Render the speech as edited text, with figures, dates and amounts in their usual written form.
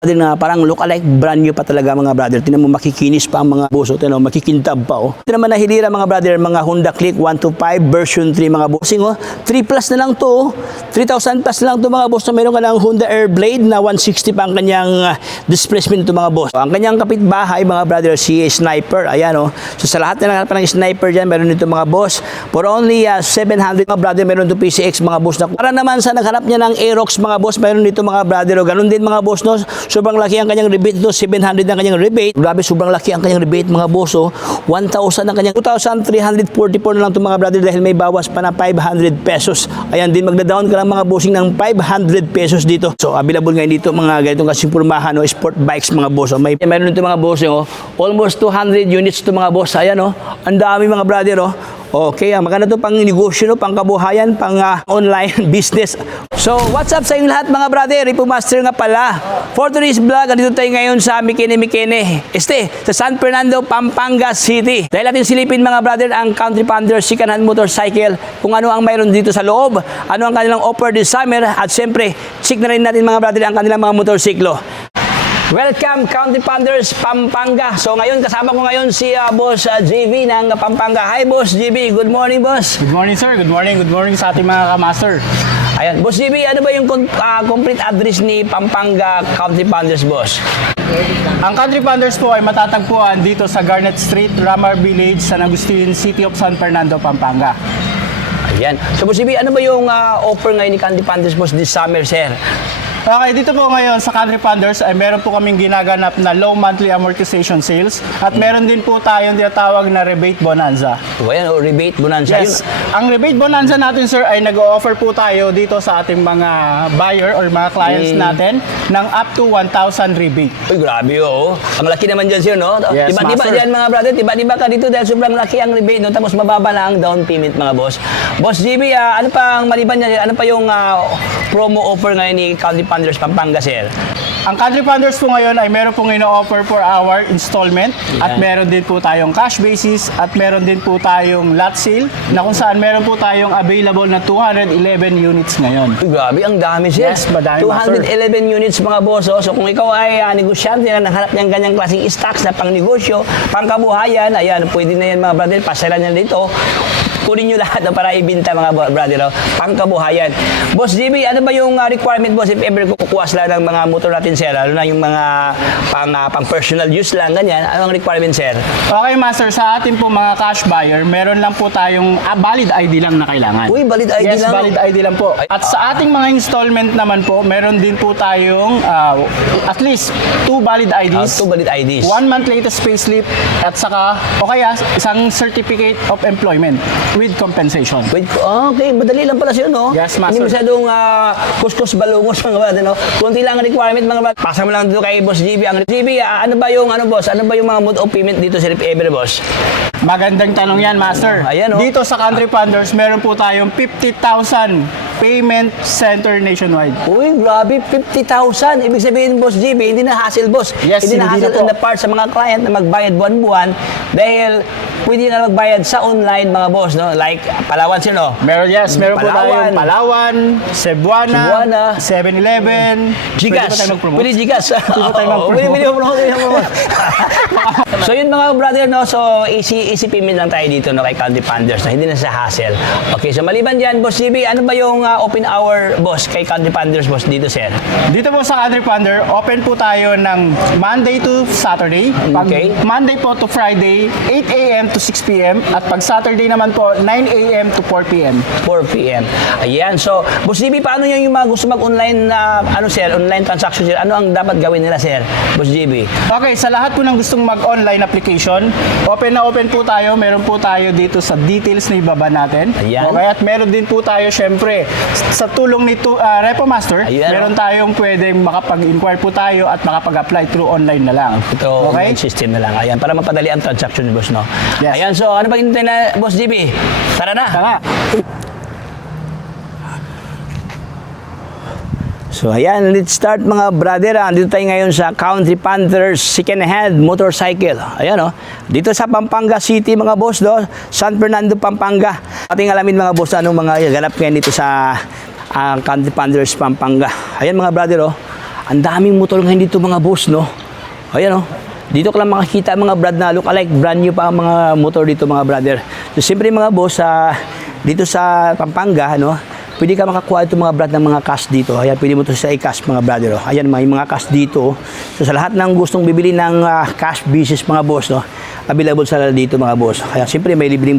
Din na parang look-alike brand new pa talaga mga brother. Tingnan mo makikinis pa ang mga boss. Tingnan mo makikintab pa oh. Tingnan mo nahilira mga brother, mga Honda Click 125 version 3 mga bossing oh. 3 plus na lang to oh. 3,000 plus na lang to mga boss. So, meron ka ng Honda Airblade na 160 pa ang kanyang displacement to mga boss. So, ang kanyang kapitbahay mga brother si Sniper. Ayan oh. So sa lahat na ng Sniper diyan meron dito mga boss. For only 700 mga brother meron to PCX mga boss na. Para naman sa naghanap niya ng Aerox mga boss, meron dito mga brother oh. Ganun din mga boss no. Sobrang laki ang kanyang rebate ito, 700 ang kanyang rebate. Grabe, sobrang laki ang kanyang rebate mga boss. Oh. 1,000 ang kanyang 2,344 na lang ito mga brother dahil may bawas pa na 500 pesos. Ayan din, magda-down ka lang mga bossing ng 500 pesos dito. So, available ngayon dito mga ganitong kasing purmahan o sport bikes mga boss. Oh. Mayroon dito mga bossing oh. Almost 200 units ito mga boss. Ayan oh. Ang dami mga brother oh. Okay, maganda to pang negosyo, no? Pang kabuhayan, pang online business. So, what's up sa inyong lahat mga brother? Ripo Master nga pala. For today's vlog, dito tayo ngayon sa Mikene, sa San Fernando, Pampanga City. Dahil natin silipin mga brother ang Country Ponder second-hand motorcycle, kung ano ang mayroon dito sa loob, ano ang kanilang offer this summer, at syempre, check na rin natin mga brother ang kanilang mga motorsiklo. Welcome Country Panders Pampanga. So ngayon kasama ko ngayon si Boss JV ng Pampanga. Hi Boss JV, good morning boss. Good morning sir, good morning sa ating mga kamaster. Ayan, Boss JV, ano ba yung complete address ni Pampanga Country Panders boss? Ang Country Panders po ay matatagpuan dito sa Garnet Street, Ramar Village, San Agustin, City of San Fernando, Pampanga. Ayan. So Boss JV, ano ba yung offer ngayon ni Country Panders boss this summer sir? Okay, dito po ngayon sa Country Panders ay meron po kaming ginaganap na low monthly amortization sales at meron din po tayong tinatawag na rebate bonanza. O ayan, rebate bonanza. Yes, ang rebate bonanza natin sir ay nag-o-offer po tayo dito sa ating mga buyer or mga clients natin ng up to 1,000 rebate. Uy, grabe oh. Ang laki naman dyan sir, no? Yes, Tiba-tiba master. dyan mga brother, tiba-tiba ka dito dahil sobrang laki ang rebate, no? Tapos mababa na ang down payment mga boss. Boss JB, ano pa ang maliban niya? Ano pa yung promo offer ngayon ni Country Panders Pampanga sir? Ang Country Panders po ngayon ay meron pong ino-offer for our installment at meron din po tayong cash basis at meron din po tayong lot sale na kung saan meron po tayong available na 211 units ngayon. Uy, grabe, ang dami sir. Yes, madami, 211 units mga boss. Oh. So kung ikaw ay negosyante na naghanap ng ganyang klaseng stocks na pang negosyo, pang kabuhayan, ayan, pwede na yan mga brother, pasalan nyo dito. Kunin nyo lahat para ibinta mga brother, oh. Pang kabuhayan. Boss JB, ano ba yung requirement boss if ever kukuha sila ng mga motor natin sir? Lalo na yung mga pang personal use lang, ganyan. Ano ang requirement sir? Okay master, sa atin po mga cash buyer, meron lang po tayong valid ID lang na kailangan. Uy, valid ID yes, lang. valid ID lang po. At sa ating mga installment naman po, meron din po tayong at least 2 valid IDs. 2 valid IDs. 1 month latest payslip at saka o kaya isang certificate of employment with compensation. Wait, okay, madali lang pala siya, no? Yes, master. Hindi masyadong kuskus balungos mga brother, no? Kunti lang ang requirement mga brother. Pasa mo lang dito kay Boss JB. Ang JB, ano ba yung boss? Ano ba yung mga mode of payment dito sa Ever boss? Magandang tanong yan, master. Ayan, oh. Dito sa Country Panders, meron po tayong 50,000 payment center nationwide. Uy, grabe, 50,000. Ibig sabihin, Boss JB, hindi na hassle, boss. Yes, hindi na hindi hassle na po. on the part sa mga client na magbayad buwan-buwan dahil pwede na magbayad sa online mga boss, no? Like Palawan sir, no? Meron po tayong Palawan, Cebuana, Cebuana, 7-Eleven. Gigas. Pwede Gigas. Pwede tayo mag-promote. Pwede mag-promote. So yun mga brother, no? So easy payment lang tayo dito, no? Kay Country Panders, no? Hindi na sa hassle. Okay, so maliban dyan, Boss JB, ano ba yung open hour, boss, kay Country Panders, boss, dito sir? Dito po sa Country Pander, open po tayo ng Monday to Saturday. Pag Okay. Monday po to Friday, 8 a.m. to 6 p.m. At pag Saturday naman po, 9 a.m. to 4 p.m. 4 p.m. Ayan. So, Boss JB, paano yung mga gusto mag-online na, sir, online transaction, sir? Ano ang dapat gawin nila, sir? Boss JB? Okay, sa lahat po ng gustong mag-online application, open na open po tayo. Meron po tayo dito sa details na ibaba natin. Ayan. Okay, at meron din po tayo, syempre, sa tulong ni Repo Master, Ayan. meron tayong pwedeng makapag-inquire po tayo at makapag-apply through online na lang. Ito, Okay? online system na lang. Ayan, para mapadali ang transaction, boss, no? Yes. Ayan, so, ano bang hintay na, Boss JB? Tara na. Tara. So ayan, let's start mga brother. Dito tayo ngayon sa Country Panthers second-hand motorcycle. Ayan oh. Dito sa Pampanga City mga boss, do, San Fernando, Pampanga. Ating alamin mga boss anong mga ganap ngayon dito sa Country Panthers Pampanga. Ayan mga brother oh. Ang daming motor ngayon dito mga boss, no? Ayan, oh. Dito ka lang makikita mga brad na look alike, brand new pa ang mga motor dito mga brother. So siyempre mga boss, dito sa Pampanga, no, pwede ka makakuha ito mga brad ng mga cash dito. Ayan, pwede mo ito sa i-cash mga brother. Oh. Ayan, may mga cash dito. So sa lahat ng gustong bibili ng cash business mga boss, no, available sa dito mga boss. Kaya siyempre may libreng